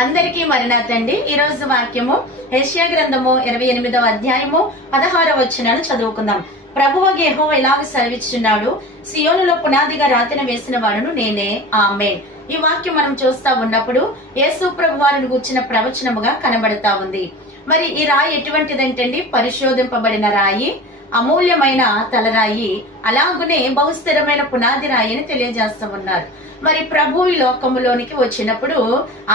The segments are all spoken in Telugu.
అందరికీ మరినాథండి ఈ రోజు వాక్యము యెషయా గ్రంథము ఇరవై ఎనిమిదవ అధ్యాయము పదహారవ వచ్చినాను చదువుకుందాం. ప్రభువ గేహో ఇలాగ సెలవిచ్చున్నాడు సియోనులో పునాదిగా రాతిన వేసిన వాడును నేనే. ఆమె ఈ వాక్యం మనం చూస్తా ఉన్నప్పుడు యేసు ప్రభు వారిని కూర్చిన ప్రవచనముగా కనబడతా ఉంది. మరి ఈ రాయి ఎటువంటిదంటండి? పరిశోధింపబడిన రాయి అమూల్యమైన తలరాయి అలాగునే బహుస్థిరమైన పునాది రాయి అని తెలియజేస్తూ ఉన్నారు. మరి ప్రభు ఈ లోకములోనికి వచ్చినప్పుడు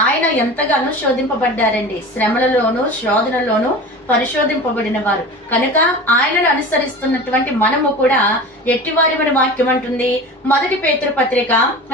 ఆయన ఎంతగానో శోధింపబడ్డారండి. శ్రమలలోను శోధనలోను పరిశోధింపబడిన వారు. కనుక ఆయనను అనుసరిస్తున్నటువంటి మనము కూడా ఎట్టివారిమని వాక్యం అంటుంది? మొదటి పేతృ పత్రిక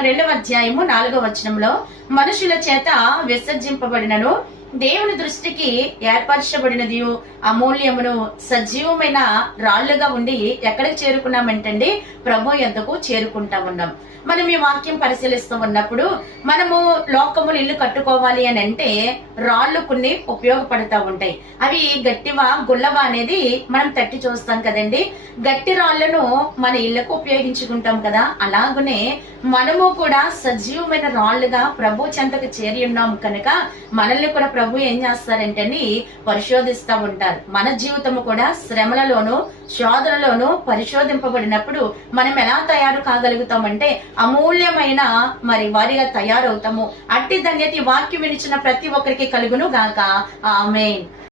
రెండవ అధ్యాయము నాలుగవ వచనంలో మనుషుల చేత విసర్జింపబడినను దేవుని దృష్టికి ఏర్పరచబడినది అమూల్యమును సజీవమైన రాళ్ళుగా ఉండి ఎక్కడికి చేరుకున్నామంటండి? ప్రభు ఎంతకు చేరుకుంటా ఉన్నాం? మనం ఈ వాక్యం పరిశీలిస్తూ ఉన్నప్పుడు మనము లోకములు ఇల్లు కట్టుకోవాలి అని అంటే రాళ్ళు కొన్ని ఉపయోగపడతా ఉంటాయి. అవి గట్టివా గుల్లవా అనేది మనం తట్టి చూస్తాం కదండి. గట్టి రాళ్ళను మన ఇళ్ళకు ఉపయోగించుకుంటాం కదా. అలాగనే మనము కూడా సజీవమైన రాళ్ళుగా ప్రభు చెంతకు చేరి ఉన్నాం కనుక మనల్ని కూడా ప్రభు ఏం చేస్తారంటే పరిశోధిస్తూ ఉంటారు. మన జీవితము కూడా శ్రమలలోను శోధనలోను పరిశోధింపబడినప్పుడు మనం ఎలా తయారు కాగలుగుతామంటే అమూల్యమైన మరి వారిగా తయారవుతాము. అట్టి ధన్యత వాక్యం వినిచిన ప్రతి ఒక్కరికి కలుగును గాక. ఆమెన్.